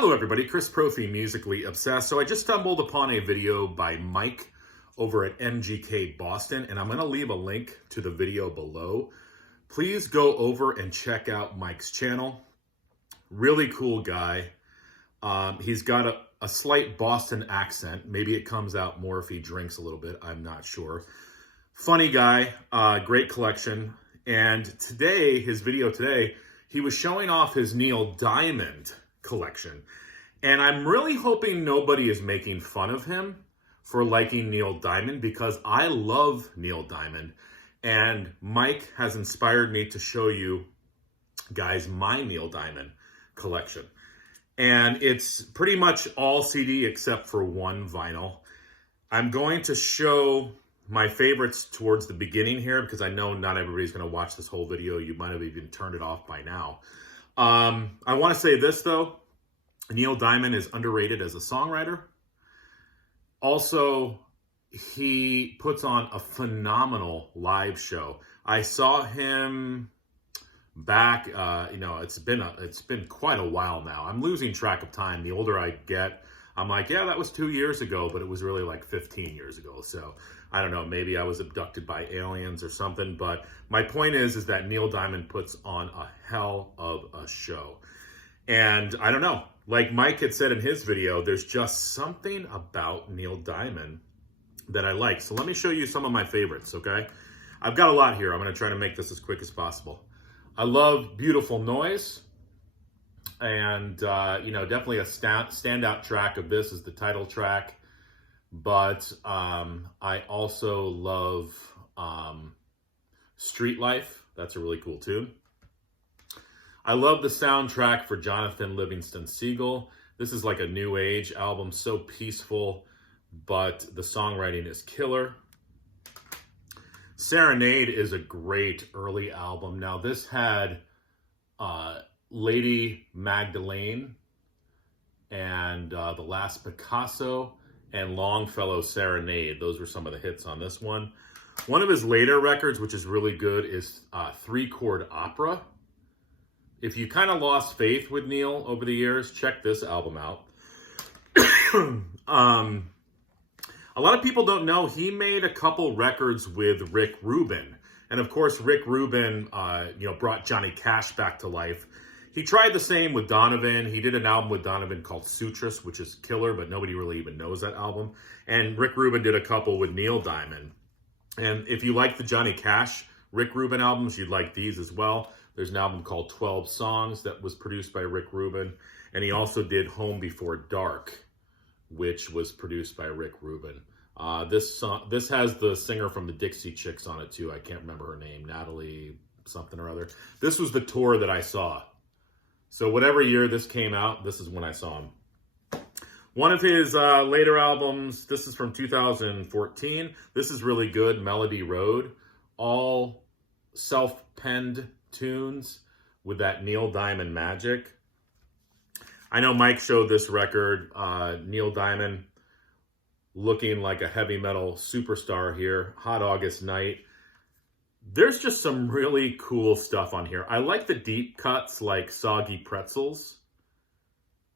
Hello everybody, Chris Profi, Musically Obsessed. So I just stumbled upon a video by Mike over at MGK Boston, and I'm going to leave a link to the video below. Please go over and check out Mike's channel. Really cool guy. He's got a slight Boston accent. Maybe it comes out more if he drinks a little bit. I'm not sure. Funny guy, great collection. And today, his video today, he was showing off his Neil Diamond collection. And I'm really hoping nobody is making fun of him for liking Neil Diamond, because I love Neil Diamond. And Mike has inspired me to show you guys my Neil Diamond collection. And it's pretty much all CD except for one vinyl. I'm going to show my favorites towards the beginning here, because I know not everybody's going to watch this whole video. You might have even turned it off by now. I want to say this, though. Neil Diamond is underrated as a songwriter. Also, he puts on a phenomenal live show. I saw him back, it's been quite a while now. I'm losing track of time. The older I get, I'm like, yeah, that was 2 years ago, but it was really like 15 years ago. So I don't know, maybe I was abducted by aliens or something. But my point is that Neil Diamond puts on a hell of a show. And I don't know, like Mike had said in his video, there's just something about Neil Diamond that I like. So let me show you some of my favorites, okay? I've got a lot here. I'm going to try to make this as quick as possible. I love Beautiful Noise. And, definitely a standout track of this is the title track. But I also love Street Life. That's a really cool tune. I love the soundtrack for Jonathan Livingston Seagull. This is like a new age album, so peaceful, but the songwriting is killer. Serenade is a great early album. Now this had Lady Magdalene and The Last Picasso and Longfellow Serenade. Those were some of the hits on this one. One of his later records, which is really good, is Three-Chord Opera. If you kind of lost faith with Neil over the years, check this album out. A lot of people don't know he made a couple records with Rick Rubin. And of course, Rick Rubin, brought Johnny Cash back to life. He tried the same with Donovan. He did an album with Donovan called Sutras, which is killer, but nobody really even knows that album. And Rick Rubin did a couple with Neil Diamond. And if you like the Johnny Cash Rick Rubin albums, you'd like these as well. There's an album called 12 Songs that was produced by Rick Rubin. And he also did Home Before Dark, which was produced by Rick Rubin. This has the singer from the Dixie Chicks on it too. I can't remember her name, Natalie something or other. This was the tour that I saw. So whatever year this came out, this is when I saw him. One of his later albums, this is from 2014. This is really good, Melody Road. All self-penned tunes with that Neil Diamond magic. I know Mike showed this record, Neil Diamond looking like a heavy metal superstar here, Hot August Night. There's just some really cool stuff on here. I like the deep cuts like Soggy Pretzels.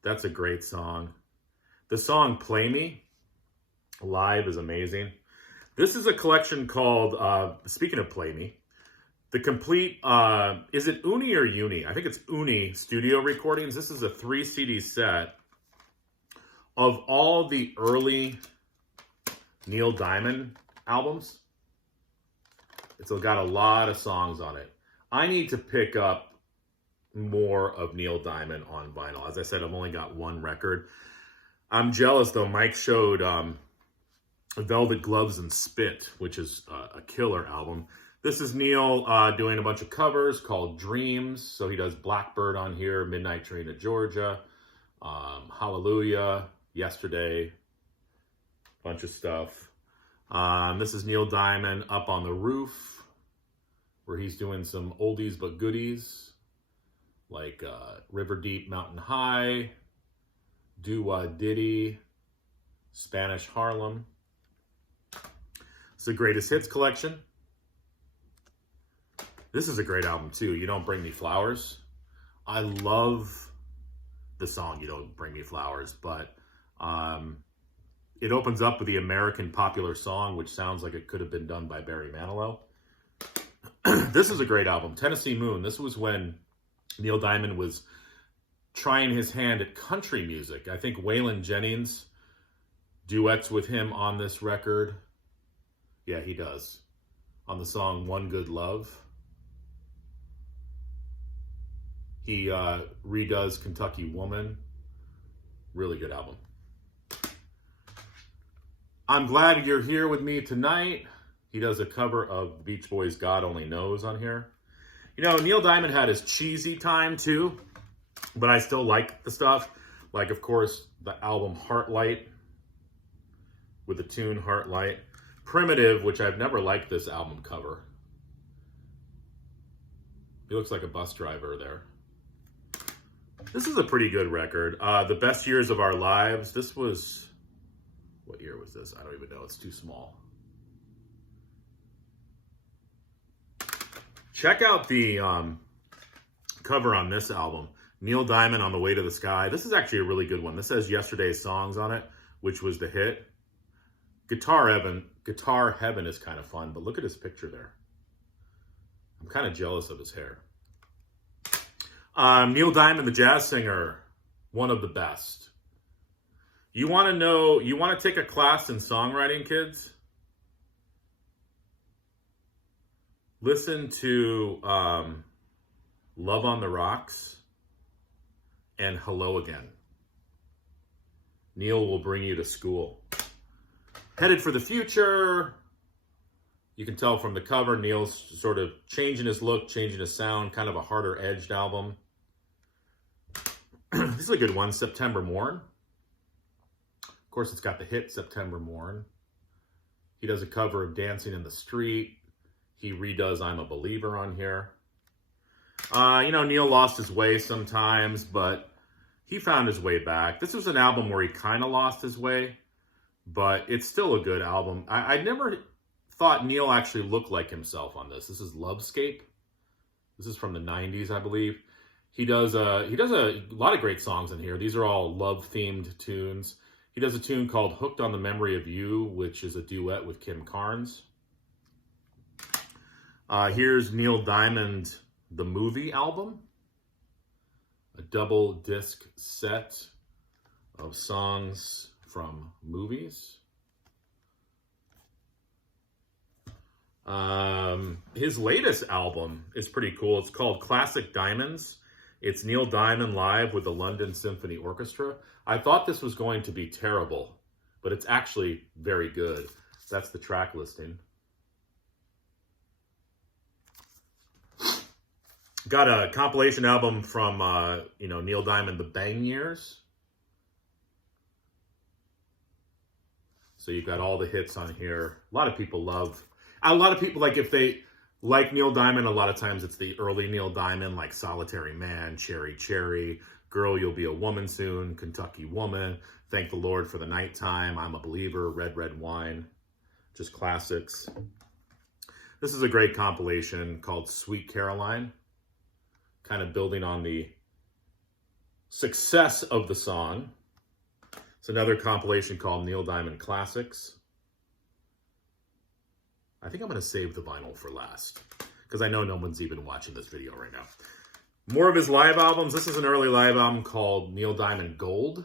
That's a great song. The song Play Me live is amazing. This is a collection called, speaking of Play Me, the complete, is it Uni or Uni? I think it's Uni studio recordings. This is a 3 CD set of all the early Neil Diamond albums. It's got a lot of songs on it. I need to pick up more of Neil Diamond on vinyl. As I said, I've only got one record. I'm jealous though. Mike showed Velvet Gloves and Spit, which is a killer album. This is Neil doing a bunch of covers called Dreams. So he does Blackbird on here, Midnight Train to Georgia, Hallelujah, Yesterday, bunch of stuff. This is Neil Diamond Up on the Roof, where he's doing some oldies but goodies, like River Deep, Mountain High, Do Wah Diddy, Spanish Harlem. It's the Greatest Hits collection. This is a great album too, You Don't Bring Me Flowers. I love the song "You Don't Bring Me Flowers," but it opens up with the American popular song, which sounds like it could have been done by Barry Manilow. This is a great album, Tennessee Moon. This was when Neil Diamond was trying his hand at country music. I think Waylon Jennings duets with him on this record. Yeah, he does. On the song One Good Love. He redoes Kentucky Woman. Really good album. I'm glad you're here with me tonight. He does a cover of the Beach Boys' God Only Knows on here. You know, Neil Diamond had his cheesy time too, but I still like the stuff. Like, of course, the album Heartlight with the tune Heartlight. Primitive, which I've never liked this album cover. He looks like a bus driver there. This is a pretty good record. The Best Years of Our Lives. This was, what year was this? I don't even know. It's too small. Check out the cover on this album. Neil Diamond on the Way to the Sky. This is actually a really good one. This has Yesterday's Songs on it, which was the hit. Guitar Heaven is kind of fun, but look at his picture there. I'm kind of jealous of his hair. Neil Diamond, the jazz singer, one of the best. You want to know, you want to take a class in songwriting, kids? Listen to Love on the Rocks and Hello Again. Neil will bring you to school. Headed for the Future. You can tell from the cover, Neil's sort of changing his look, changing his sound, kind of a harder edged album. This is a good one, September Morn. Of course, it's got the hit September Morn. He does a cover of Dancing in the Street. He redoes I'm a Believer on here. You know, Neil lost his way sometimes, but he found his way back. This was an album where he kind of lost his way, but it's still a good album. I never thought Neil actually looked like himself on this. This is Lovescape. This is from the 90s, I believe. He does a lot of great songs in here. These are all love-themed tunes. He does a tune called Hooked on the Memory of You, which is a duet with Kim Carnes. Here's Neil Diamond, the movie album. A double disc set of songs from movies. His latest album is pretty cool. It's called Classic Diamonds. It's Neil Diamond live with the London Symphony Orchestra. I thought this was going to be terrible, but it's actually very good. That's the track listing. Got a compilation album from, Neil Diamond, The Bang Years. So you've got all the hits on here. A lot of people like, if they like Neil Diamond, a lot of times it's the early Neil Diamond, like Solitary Man, Cherry Cherry, Girl, You'll Be a Woman Soon, Kentucky Woman, Thank the Lord for the Nighttime, I'm a Believer, Red Red Wine. Just classics. This is a great compilation called Sweet Caroline, kind of building on the success of the song. It's another compilation called Neil Diamond Classics. I think I'm going to save the vinyl for last, because I know no one's even watching this video right now. More of his live albums. This is an early live album called Neil Diamond Gold.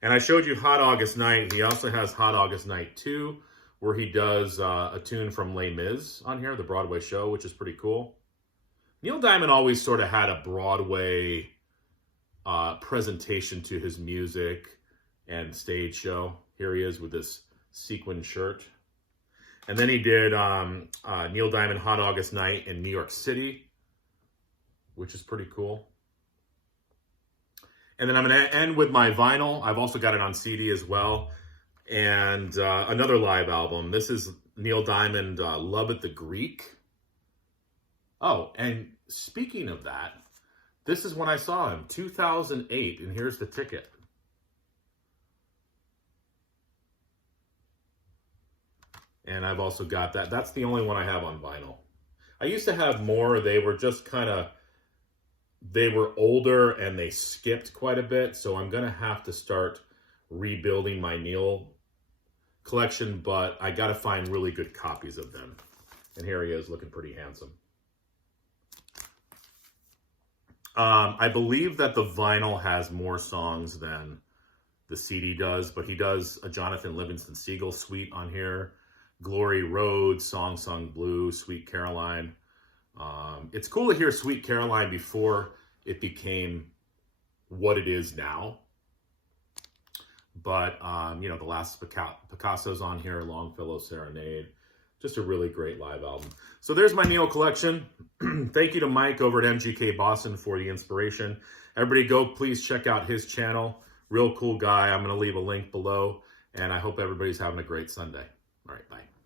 And I showed you Hot August Night. He also has Hot August Night 2, where he does a tune from Les Mis on here, the Broadway show, which is pretty cool. Neil Diamond always sort of had a Broadway presentation to his music and stage show. Here he is with this sequin shirt. And then he did Neil Diamond Hot August Night in New York City, which is pretty cool. And then I'm going to end with my vinyl. I've also got it on CD as well. And another live album. This is Neil Diamond, Love at the Greek. Oh, and speaking of that, this is when I saw him, 2008, and here's the ticket. And I've also got that. That's the only one I have on vinyl. I used to have more. They were just kind of they were older and they skipped quite a bit. So I'm going to have to start rebuilding my Neil collection, but I got to find really good copies of them. And here he is looking pretty handsome. I believe that the vinyl has more songs than the CD does, but he does a Jonathan Livingston Seagull suite on here. Glory Road, Song Sung Blue, Sweet Caroline. It's cool to hear Sweet Caroline before it became what it is now. But, you know, the last Picasso's on here, Longfellow Serenade. Just a really great live album. So there's my Neil collection. Thank you to Mike over at MGK Boston for the inspiration. Everybody go, please check out his channel. Real cool guy. I'm going to leave a link below. And I hope everybody's having a great Sunday. All right, bye.